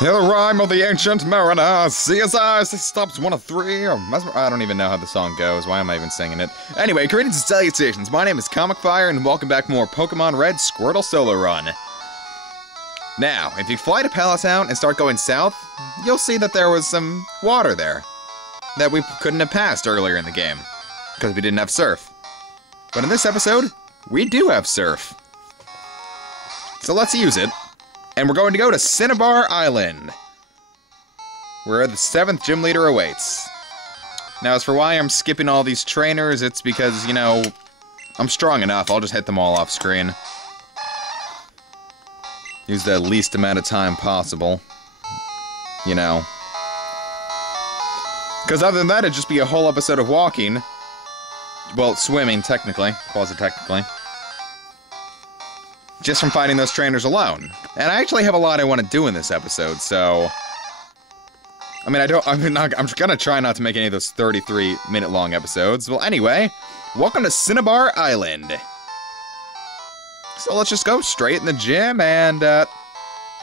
The rhyme of the ancient mariner, see his eyes, he stops one of three, or I don't even know how the song goes, why am I even singing it? Anyway, greetings and salutations, my name is Comic Fire, and welcome back to more Pokemon Red Squirtle Solo Run. Now, if you fly to Palace Town and start going south, you'll see that there was some water there that we couldn't have passed earlier in the game, because we didn't have surf. But in this episode, we do have surf. So let's use it. And we're going to go to Cinnabar Island, where the 7th gym leader awaits. Now, as for why I'm skipping all these trainers, it's because, you know, I'm strong enough. I'll just hit them all off screen. Use the least amount of time possible. You know. Because other than that, it'd just be a whole episode of walking. Well, swimming, technically. Quasi-technically. Just from fighting those trainers alone. And I actually have a lot I want to do in this episode, so... I mean, I'm gonna try not to make any of those 33-minute long episodes. Well, anyway, welcome to Cinnabar Island. So let's just go straight in the gym, and, the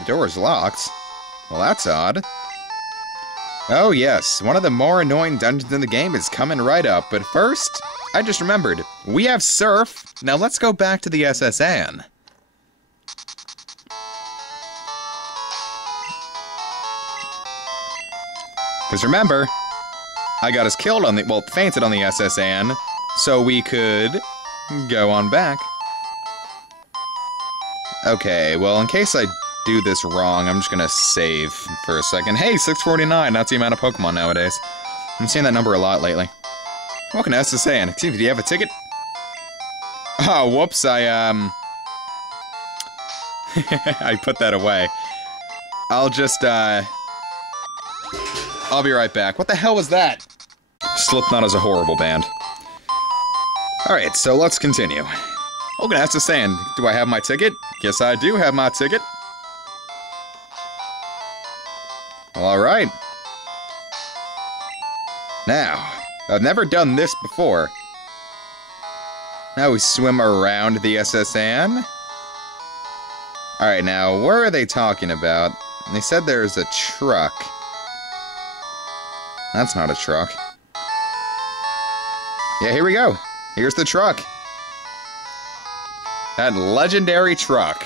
door is locked. Well, that's odd. Oh, yes, one of the more annoying dungeons in the game is coming right up, but first, I just remembered, we have surf. Now let's go back to the SS Anne. Because remember, I got us killed on the, well, fainted on the SS Anne, so we could go on back. Okay, well, in case I do this wrong, I'm just gonna save for a second. Hey, 649, that's the amount of Pokemon nowadays. I'm seeing that number a lot lately. Welcome to SS Anne. Excuse me, do you have a ticket? Oh, whoops, I put that away. I'll just, I'll be right back. What the hell was that? Slipknot is a horrible band. Alright, so let's continue. Oh, gonna ask the sand. Do I have my ticket? Yes, I do have my ticket. Well, alright. Now, I've never done this before. Now we swim around the SS Anne. Alright, now, where are they talking about? They said there's a truck. That's not a truck. Yeah, here we go. Here's the truck. That legendary truck.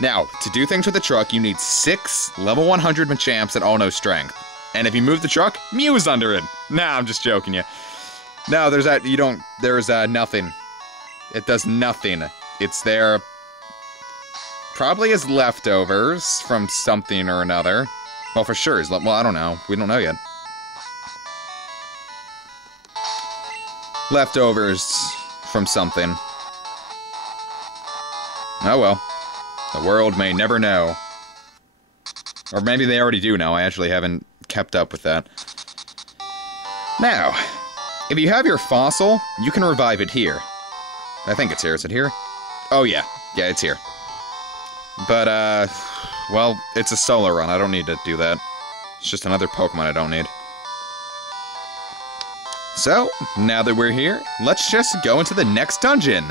Now, to do things with the truck, you need 6 level 100 Machamps that all know strength. And if you move the truck, Mew's under it. Nah, I'm just joking you. No, there's that, you don't, there's nothing. It does nothing. It's there probably as leftovers from something or another. Well, for sure, well, I don't know. We don't know yet. Leftovers from something. Oh well. The world may never know. Or maybe they already do know, I actually haven't kept up with that. Now, if you have your fossil, you can revive it here. I think it's here, is it here? Oh yeah, yeah, it's here. But, well, it's a solo run, I don't need to do that. It's just another Pokemon I don't need. So, now that we're here, let's just go into the next dungeon.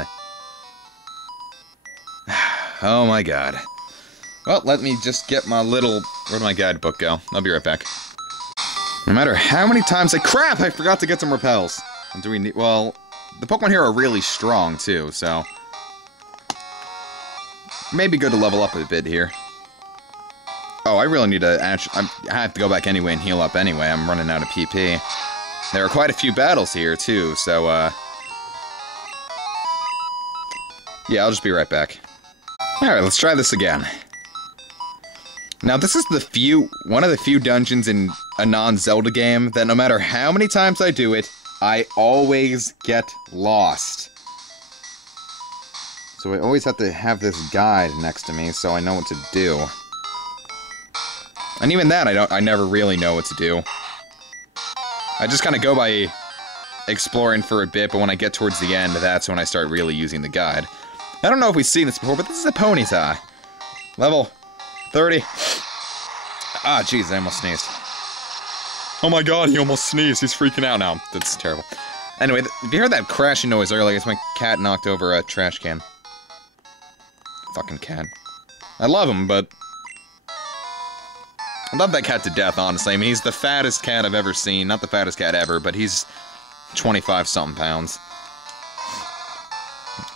Oh my god. Well, let me just get my little... Where'd my guidebook go? I'll be right back. No matter how many times crap! I forgot to get some repels. Do we need... Well, the Pokemon here are really strong, too, so... Maybe good to level up a bit here. Oh, I really need to actually... I have to go back anyway and heal up anyway. I'm running out of PP. There are quite a few battles here, too, so, yeah, I'll just be right back. Alright, let's try this again. Now, this is one of the few dungeons in a non-Zelda game that no matter how many times I do it, I always get lost. So I always have to have this guide next to me so I know what to do. And even that, I never really know what to do. I just kind of go by exploring for a bit, but when I get towards the end, that's when I start really using the guide. I don't know if we've seen this before, but this is a Ponyta. Level 30. Ah, jeez, I almost sneezed. Oh my god, he almost sneezed. He's freaking out now. That's terrible. Anyway, if you heard that crashing noise earlier, it's my cat knocked over a trash can. Fucking cat. I love him, but... I love that cat to death, honestly. I mean, he's the fattest cat I've ever seen. Not the fattest cat ever, but he's 25-something pounds.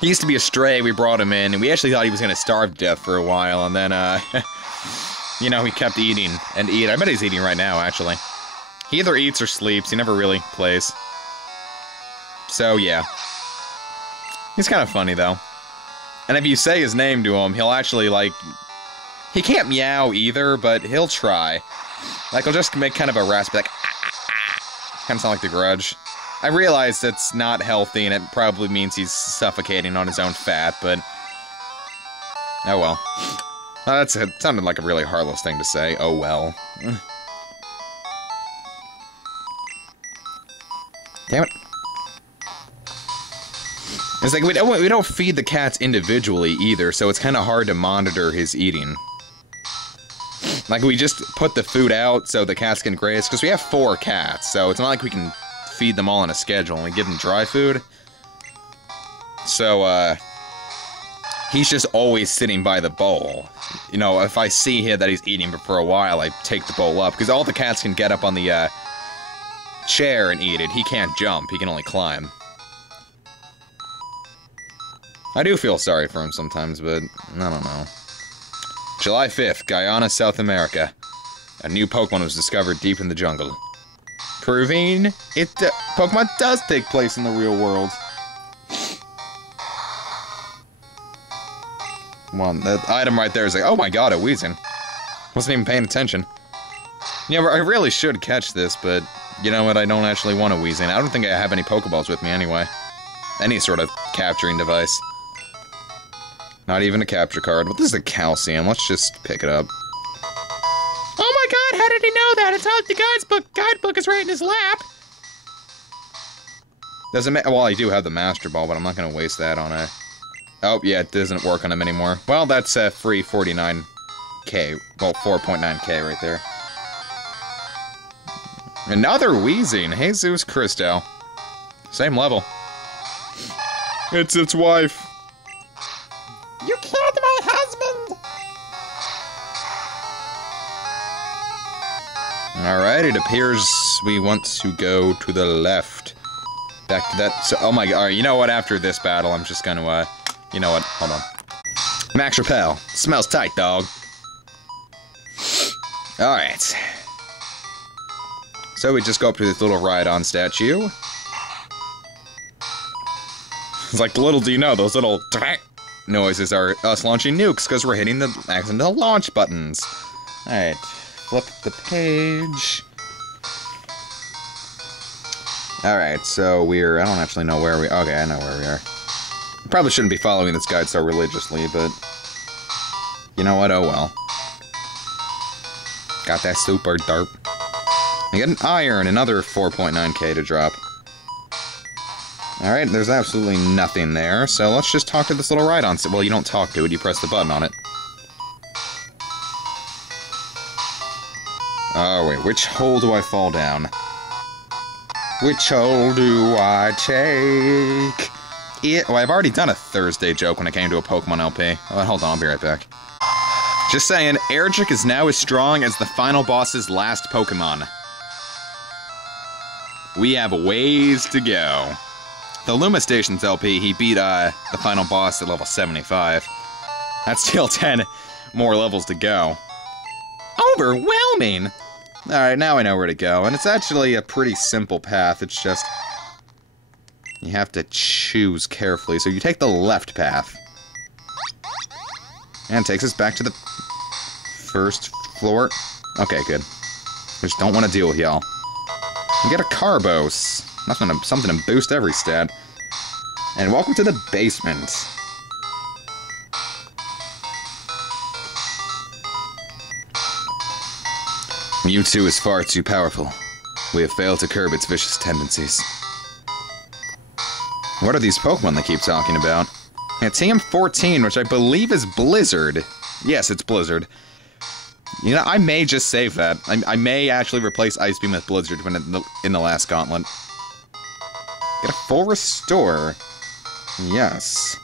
He used to be a stray, we brought him in, and we actually thought he was gonna starve to death for a while, and then, you know, he kept eating and eating. I bet he's eating right now, actually. He either eats or sleeps, he never really plays. So, yeah. He's kind of funny, though. And if you say his name to him, he'll actually, like... He can't meow either, but he'll try. Like, he'll just make kind of a raspy, like, kind of sound like the Grudge. I realize that's not healthy, and it probably means he's suffocating on his own fat, but... Oh well. It sounded like a really heartless thing to say. Oh well. Damn it. It's like, we don't feed the cats individually either, so it's kind of hard to monitor his eating. Like, we just put the food out so the cats can graze, because we have 4 cats, so it's not like we can feed them all on a schedule, and we give them dry food. So, he's just always sitting by the bowl. You know, if I see here that he's eating for a while, I take the bowl up, because all the cats can get up on the, chair and eat it. He can't jump, he can only climb. I do feel sorry for him sometimes, but I don't know. July 5th, Guyana, South America. A new Pokemon was discovered deep in the jungle. Proving Pokemon does take place in the real world. Well, that item right there is like, oh my god, a Weezing. Wasn't even paying attention. Yeah, I really should catch this, but you know what, I don't actually want a Weezing. I don't think I have any Pokeballs with me anyway. Any sort of capturing device. Not even a capture card. Well, this is a calcium. Let's just pick it up. Oh my god, how did he know that? It's not like the guidebook is right in his lap. Doesn't matter. Well, I do have the Master Ball, but I'm not going to waste that on a... Oh, yeah, it doesn't work on him anymore. Well, that's a free 49k. Well, 4.9k right there. Another Weezing. Jesus Christo. Same level. It's its wife. You killed my husband! Alright, it appears we want to go to the left. Back to that... So, oh my god, alright, you know what? After this battle, I'm just gonna, you know what? Hold on. Max Repel. Smells tight, dog. Alright. So we just go up to this little ride-on statue. It's like, little do you know, those little... noises are us launching nukes, because we're hitting the accidental launch buttons. Alright, flip the page. Alright, so we're... I don't actually know where we... Okay, I know where we are. Probably shouldn't be following this guide so religiously, but... You know what? Oh well. Got that super derp. I get an iron, another 4.9k to drop. Alright, there's absolutely nothing there, so let's just talk to this little ride-on. Well, you don't talk to it, you press the button on it. Oh, wait, which hole do I fall down? Which hole do I take? Well, I've already done a Thursday joke when it came to a Pokemon LP. Oh, hold on, I'll be right back. Just saying, Airjick is now as strong as the final boss's last Pokemon. We have ways to go. The Luma Stations LP, he beat the final boss at level 75. That's still 10 more levels to go. Overwhelming! Alright, now I know where to go, and it's actually a pretty simple path, it's just... You have to choose carefully, so you take the left path. And it takes us back to the first floor. Okay, good. We just don't want to deal with y'all. We get a Carbos. Something to boost every stat. And welcome to the basement. Mewtwo is far too powerful. We have failed to curb its vicious tendencies. What are these Pokemon they keep talking about? Yeah, TM14, which I believe is Blizzard. Yes, it's Blizzard. You know, I may just save that. I may actually replace Ice Beam with Blizzard when in the last gauntlet. Get a full restore. Yes.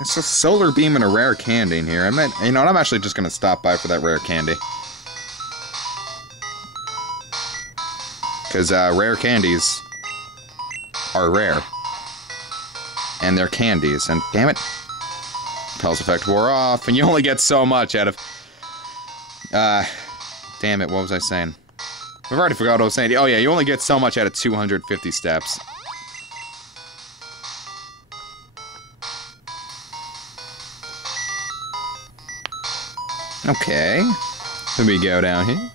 It's a Solar Beam and a rare candy in here. You know what, I'm actually just gonna stop by for that rare candy. Because rare candies are rare. And they're candies, and damn it. Pulse effect wore off, and you only get so much out of... damn it, what was I saying? I've already forgot what I was saying. Oh yeah, you only get so much out of 250 steps. Okay. Let me go down here.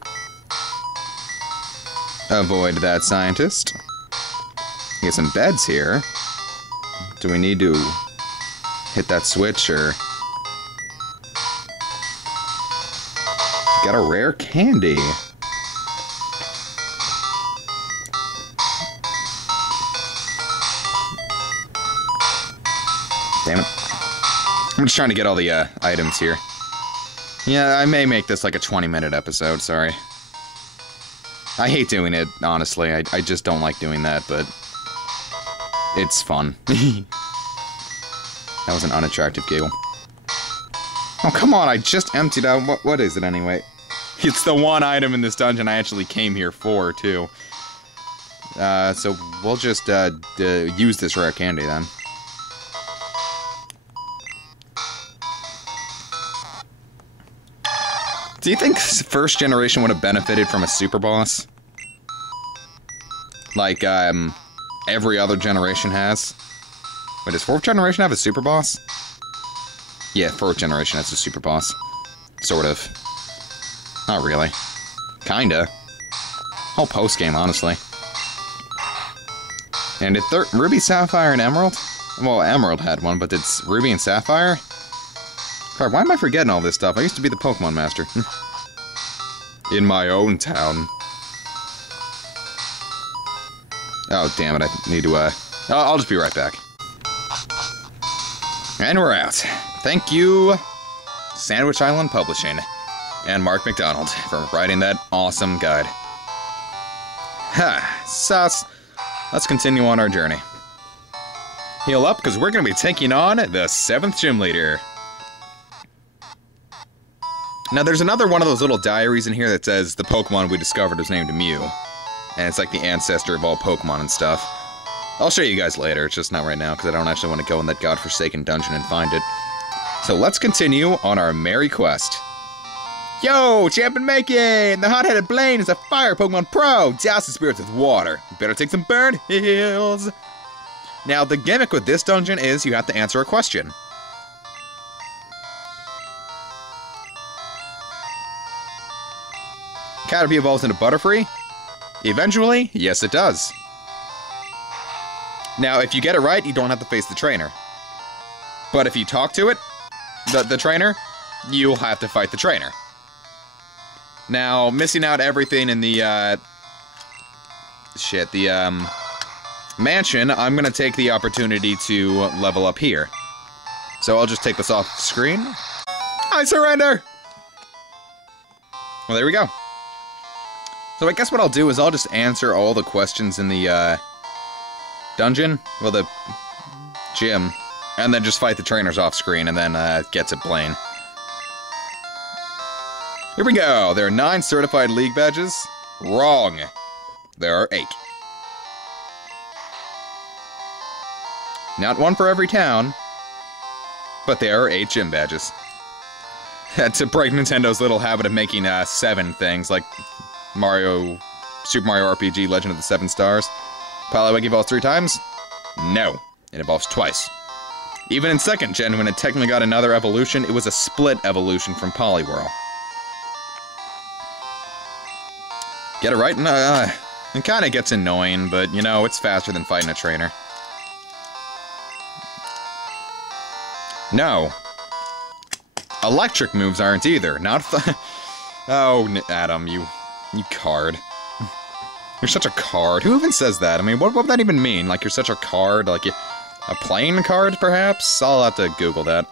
Avoid that scientist. Get some beds here. Do we need to hit that switch, or... Got a rare candy. Damn it. I'm just trying to get all the items here. Yeah, I may make this like a 20-minute episode, sorry. I hate doing it, honestly. I just don't like doing that, but... it's fun. That was an unattractive giggle. Oh, come on, I just emptied out... What is it, anyway? It's the one item in this dungeon I actually came here for, too. So we'll just use this rare candy, then. Do you think first generation would have benefited from a super boss? Like, every other generation has? Wait, does fourth generation have a super boss? Yeah, fourth generation has a super boss. Sort of. Not really. Kinda. Whole post-game, honestly. And did Ruby, Sapphire, and Emerald? Well, Emerald had one, but did Ruby and Sapphire? Crap, why am I forgetting all this stuff? I used to be the Pokemon Master. In my own town. Oh, damn it, I need to, I'll just be right back. And we're out. Thank you, Sandwich Island Publishing, and Mark McDonald for writing that awesome guide. Ha, sus. Let's continue on our journey. Heal up, because we're going to be taking on the 7th Gym Leader. Now, there's another one of those little diaries in here that says the Pokemon we discovered was named Mew. And it's like the ancestor of all Pokemon and stuff. I'll show you guys later, it's just not right now, because I don't actually want to go in that godforsaken dungeon and find it. So let's continue on our merry quest. Yo, Champion Macon! The hot-headed Blaine is a fire Pokemon pro! Douse the spirits with water. Better take some burn heals. Now, the gimmick with this dungeon is you have to answer a question. Caterpie evolves into Butterfree? Eventually, yes it does. Now, if you get it right, you don't have to face the trainer. But if you talk to it, the trainer, you'll have to fight the trainer. Now, missing out everything in the, mansion, I'm gonna take the opportunity to level up here. So I'll just take this off screen. I surrender! Well, there we go. So I guess what I'll do is I'll just answer all the questions in the, dungeon, well, the gym, and then just fight the trainers off screen, and then, get to Blaine. Here we go! There are 9 certified league badges. Wrong. There are 8. Not one for every town, but there are 8 gym badges. To break Nintendo's little habit of making, 7 things, like Super Mario RPG Legend of the 7 Stars. Poliwag evolves 3 times? No. It evolves twice. Even in 2nd gen, when it technically got another evolution, it was a split evolution from Poliwhirl. Get it right? It kinda gets annoying, but, you know, it's faster than fighting a trainer. No. Electric moves aren't either. Not oh, Adam, you card. You're such a card. Who even says that? I mean, what would that even mean? Like, you're such a card? Like, a playing card, perhaps? I'll have to Google that.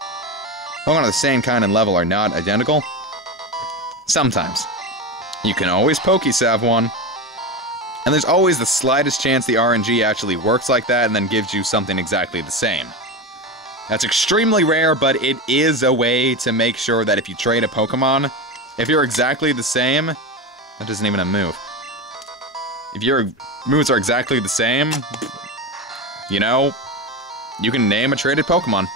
Pokemon of the same kind and level are not identical? Sometimes. You can always Pokesalve one. And there's always the slightest chance the RNG actually works like that and then gives you something exactly the same. That's extremely rare, but it is a way to make sure that if you trade a Pokemon, if you're exactly the same, that isn't even a move. if your moves are exactly the same, you know, you can name a traded Pokemon.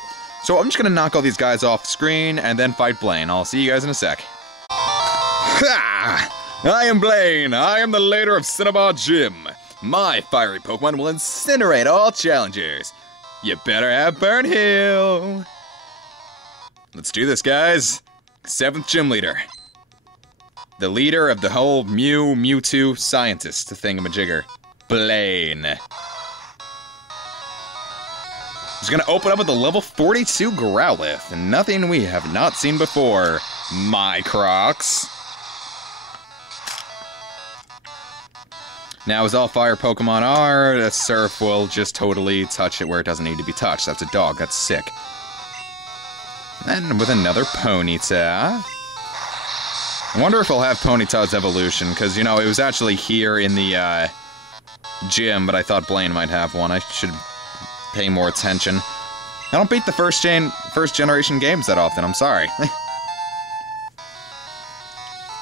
So I'm just gonna knock all these guys off screen and then fight Blaine. I'll see you guys in a sec. Ha! I am Blaine. I am the leader of Cinnabar Gym. My fiery Pokemon will incinerate all challengers. You better have Burn Heal. Let's do this, guys. 7th gym leader. The leader of the whole Mewtwo scientist thingamajigger. Blaine. He's gonna open up with a level 42 Growlithe, and nothing we have not seen before. My Crocs. Now, as all fire Pokemon are, the Surf will just totally touch it where it doesn't need to be touched. That's a dog, that's sick. And with another Ponyta. I wonder if he'll have Ponyta's evolution, because, you know, it was actually here in the, gym, but I thought Blaine might have one. I should pay more attention. I don't beat the first generation games that often, I'm sorry.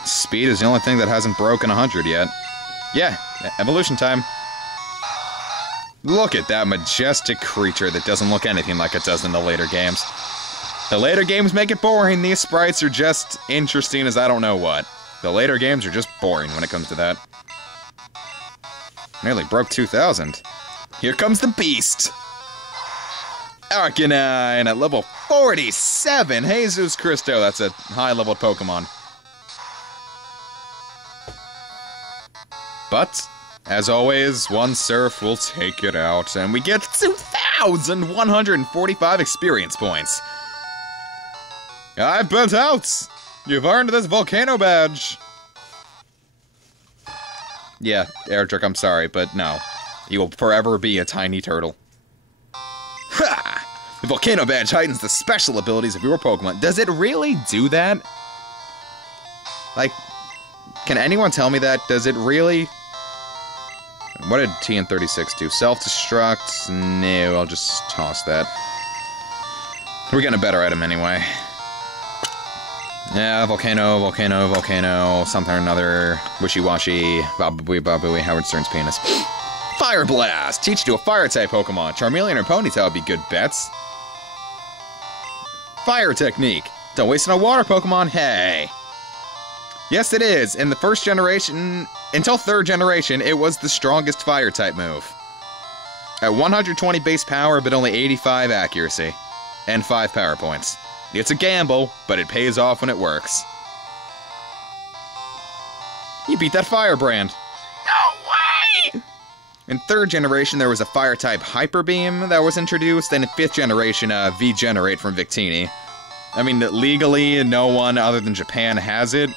Speed is the only thing that hasn't broken 100 yet. Yeah, evolution time. Look at that majestic creature that doesn't look anything like it does in the later games. The later games make it boring. These sprites are just interesting as I don't know what. The later games are just boring when it comes to that. Nearly broke 2,000. Here comes the beast! Arcanine at level 47! Jesus Christo, that's a high-level Pokemon. But, as always, one Surf will take it out, and we get 2,145 experience points. I've built out! You've earned this volcano badge! Yeah, Erdrick, I'm sorry, but no. You will forever be a tiny turtle. Ha! The volcano badge heightens the special abilities of your Pokemon. Does it really do that? Like, can anyone tell me that? Does it really? What did TN36 do? Self-destruct? No, I'll just toss that. We're getting a better item anyway. Yeah, volcano, something or another. Wishy-washy, babooey, Howard Stern's penis. Fire Blast! Teach you to a Fire-type Pokemon. Charmeleon or Ponyta would be good bets. Fire Technique. Don't waste on a water Pokemon, hey! Yes, it is. In the first generation, until 3rd generation, it was the strongest Fire-type move. At 120 base power, but only 85 accuracy. And 5 power points. It's a gamble, but it pays off when it works. You beat that Firebrand. No way! In 3rd generation, there was a Fire-type Hyper Beam that was introduced, and in 5th generation, V-Generate from Victini. I mean, legally, no one other than Japan has it.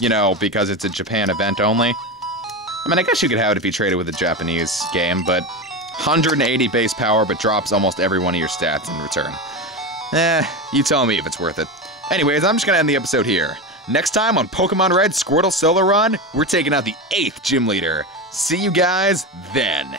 You know, because it's a Japan event only. I mean, I guess you could have it if you traded with a Japanese game, but 180 base power, but drops almost every one of your stats in return. You tell me if it's worth it. Anyways, I'm just gonna end the episode here. Next time on Pokemon Red Squirtle Solo Run, we're taking out the 8th gym leader. See you guys then.